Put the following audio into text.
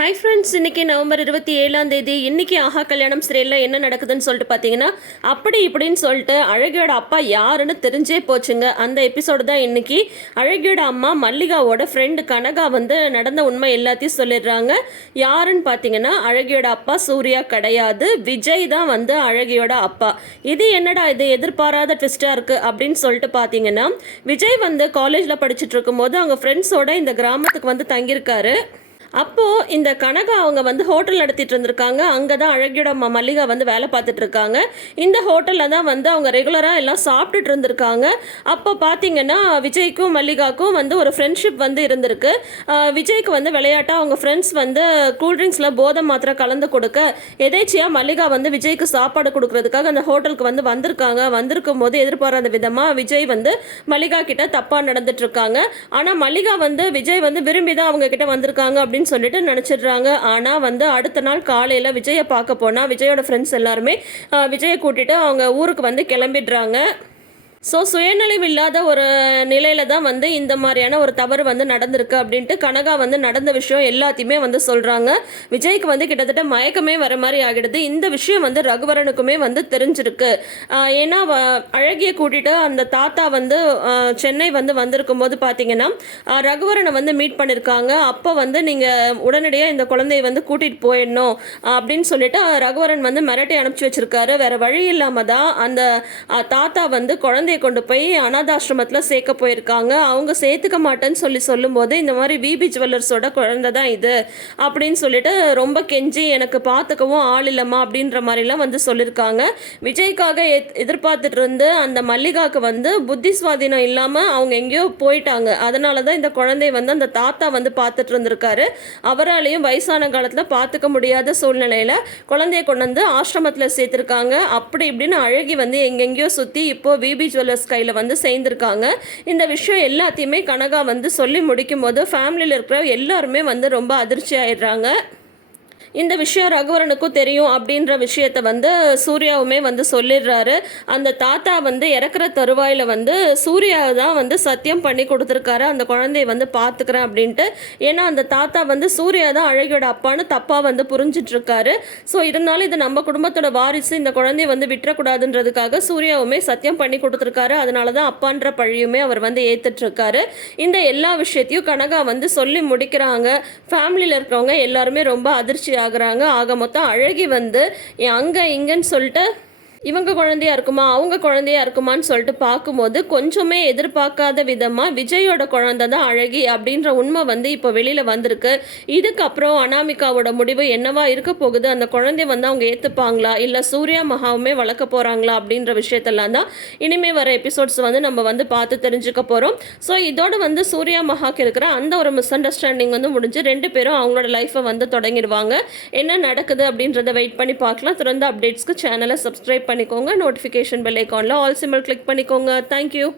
Hi friends இன்னைக்கு November இருபத்தி ஏழாம் தேதி இன்றைக்கி ஆஹா கல்யாணம் சிறையில் என்ன நடக்குதுன்னு சொல்லிட்டு பார்த்தீங்கன்னா அப்படி இப்படின்னு சொல்லிட்டு அழகியோட அப்பா யாருன்னு தெரிஞ்சே போச்சுங்க. அந்த எபிசோடு தான் இன்றைக்கி அழகியோட அம்மா மல்லிகாவோட ஃப்ரெண்டு கனகா வந்து நடந்த உண்மை எல்லாத்தையும் சொல்லிடுறாங்க. யாருன்னு பார்த்தீங்கன்னா அழகியோட அப்பா சூர்யா கிடையாது விஜய் தான் வந்து அழகியோட அப்பா. இது என்னடா இது எதிர்பாராத ட்விஸ்ட்டாக இருக்குது அப்படின்னு சொல்லிட்டு பார்த்தீங்கன்னா விஜய் வந்து காலேஜில் படிச்சுட்டு இருக்கும்போது அவங்க ஃப்ரெண்ட்ஸோட இந்த கிராமத்துக்கு வந்து தங்கியிருக்காரு. அப்போது இந்த கனகா அவங்க வந்து ஹோட்டல் நடத்திட்டு இருந்திருக்காங்க. அங்கே தான் அழகியோட அம்மா மல்லிகா வந்து வேலை பார்த்துட்டு இருக்காங்க. இந்த ஹோட்டலில் தான் வந்து அவங்க ரெகுலராக எல்லாம் சாப்பிட்டுட்டு இருந்திருக்காங்க. அப்போ பார்த்தீங்கன்னா விஜய்க்கும் மல்லிகாக்கும் வந்து ஒரு ஃப்ரெண்ட்ஷிப் வந்து இருந்திருக்கு. விஜய்க்கு வந்து விளையாட்டாக அவங்க ஃப்ரெண்ட்ஸ் வந்து கூல்ட்ரிங்க்ஸில் போதை மாத்திரை கலந்து கொடுக்க எதேச்சியாக மல்லிகா வந்து விஜய்க்கு சாப்பாடு கொடுக்கறதுக்காக அந்த ஹோட்டலுக்கு வந்து வந்திருக்காங்க. வந்திருக்கும் போது எதிர்பாராத விதமாக விஜய் வந்து மல்லிகா கிட்ட தப்பாக நடந்துட்டு இருக்காங்க. ஆனால் மல்லிகா வந்து விஜய் வந்து விரும்பி தான் அவங்க கிட்ட வந்திருக்காங்க அப்படின்னு சொல்லிட்டு நினச்சிடுறாங்க. ஆனால் வந்து அடுத்த நாள் காலையில் விஜயை பார்க்க போனால் விஜயோட ஃப்ரெண்ட்ஸ் எல்லாருமே விஜயை கூட்டிட்டு அவங்க ஊருக்கு வந்து கிளம்பிடுறாங்க. ஸோ சுயநிலைவு இல்லாத ஒரு நிலையில தான் வந்து இந்த மாதிரியான ஒரு தவறு வந்து நடந்திருக்கு அப்படின்ட்டு கனகா வந்து நடந்த விஷயம் எல்லாத்தையுமே வந்து சொல்கிறாங்க விஜய்க்கு வந்து கிட்டத்தட்ட மயக்கமே வர மாதிரி ஆகிடுது. இந்த விஷயம் வந்து ரகுவரனுக்குமே வந்து தெரிஞ்சிருக்கு. ஏன்னா வ- அழகிய கூட்டிட்டு அந்த தாத்தா வந்து சென்னை வந்து வந்திருக்கும் போது பார்த்தீங்கன்னா ரகுவரனை வந்து மீட் பண்ணியிருக்காங்க அப்போ வந்து நீங்கள் உடனடியாக இந்த குழந்தைய வந்து கூட்டிகிட்டு போயிடணும் அப்படின்னு சொல்லிட்டு ரகுவரன் வந்து மிரட்டி அனுப்பிச்சி வச்சிருக்காரு. வேற வழி இல்லாமல் தான் அந்த தாத்தா வந்து குழந்தை குழந்தைய கொண்டு போய் அனாதாசிரமத்தில் சேர்க்க போயிருக்காங்க. அவங்க சேர்த்துக்க மாட்டேன்னு சொல்லி சொல்லும்போது இந்த மாதிரி விபி ஜுவல்லர்ஸோட குழந்தை தான் இது அப்படின்னு சொல்லிட்டு ரொம்ப கெஞ்சி எனக்கு பார்த்துக்கவும் ஆள் இல்லைம்மா அப்படின்ற மாதிரிலாம் வந்து சொல்லியிருக்காங்க விஜய்க்காக எத்- எதிர்பார்த்துட்டு இருந்து அந்த மல்லிகாவுக்கு வந்து புத்தி சுவாதீனம் இல்லாமல் அவங்க எங்கேயோ போயிட்டாங்க. அதனால தான் இந்த குழந்தைய வந்து அந்த தாத்தா வந்து பார்த்துட்டு இருந்திருக்காரு அவராலையும் வயசான காலத்தில் பார்த்துக்க முடியாத சூழ்நிலையில் குழந்தைய கொண்டு வந்து ஆசிரமத்தில் சேர்த்துருக்காங்க. அப்படி இப்படின்னு அழகி வந்து எங்கெங்கேயோ சுற்றி இப்போ விபி ஜுவல்லர்ஸ் கையில் வந்து சேர்ந்துருக்காங்க. இந்த விஷயம் எல்லாத்தையுமே கனகா வந்து சொல்லி முடிக்கும் போது ஃபேமிலியில் இருக்கிற எல்லாருமே வந்து ரொம்ப அதிர்ச்சி ஆயிடுறாங்க இந்த விஷயம் ரகுவரனுக்கும் தெரியும் அப்படின்ற விஷயத்த வந்து சூர்யாவுமே வந்து சொல்லிடுறாரு. அந்த தாத்தா வந்து இறக்குற தருவாயில் வந்து சூர்யா தான் வந்து சத்தியம் பண்ணி கொடுத்துருக்காரு. அந்த குழந்தைய வந்து பார்த்துக்கிறேன் அப்படின்ட்டு. ஏன்னா அந்த தாத்தா வந்து சூர்யா தான் அழகியோட அப்பான்னு தப்பாக வந்து புரிஞ்சிட்ருக்காரு. ஸோ இருந்தாலும் இது நம்ம குடும்பத்தோட வாரிசு இந்த குழந்தைய வந்து விட்டுறக்கூடாதுன்றதுக்காக சூர்யாவுமே சத்தியம் பண்ணி கொடுத்துருக்காரு. அதனால தான் அப்பான்ற பழியுமே அவர் வந்து ஏற்றுட்ருக்காரு இந்த எல்லா விஷயத்தையும் கனகா வந்து சொல்லி முடிக்கிறாங்க. ஃபேமிலியில் இருக்கிறவங்க எல்லாருமே ரொம்ப அதிர்ச்சி ஆகுறாங்க. ஆக மொத்தம் அழகி வந்து அங்கே இங்கன்னு சொல்லிட்டு இவங்க குழந்தையா இருக்குமா அவங்க குழந்தையா இருக்குமான்னு சொல்லிட்டு பார்க்கும்போது கொஞ்சமே எதிர்பார்க்காத விதமாக விஜயோட குழந்தை தான் அழகி அப்படின்ற உண்மை வந்து இப்போ வெளியில் வந்திருக்கு. இதுக்கப்புறம் அனாமிகாவோட முடிவு என்னவா இருக்க போகுது? அந்த குழந்தைய வந்து அவங்க ஏற்றுப்பாங்களா இல்லை சூர்யா மகாவுமே வளர்க்க போகிறாங்களா அப்படின்ற விஷயத்தெல்லாம் தான் இனிமே வர எபிசோட்ஸ் வந்து நம்ம வந்து பார்த்து தெரிஞ்சுக்க போகிறோம் ஸோ இதோட வந்து சூர்யா மகாக்கு இருக்கிற அந்த ஒரு மிஸ் அண்டர்ஸ்டாண்டிங் வந்து முடிஞ்சு ரெண்டு பேரும் அவங்களோட லைஃப்பை வந்து தொடங்கிடுவாங்க. என்ன நடக்குது அப்படின்றத வெயிட் பண்ணி பார்க்கலாம். தொடர்ந்து அப்டேட்ஸ்க்கு சேனலை சப்ஸ்கிரைப் பண்ணிக்கோங்க. நோட்டிஃபிகேஷன் பெல் ஐக்கானில் ஆல் சிம்பிள் கிளிக் பண்ணிக்கோங்க. Thank you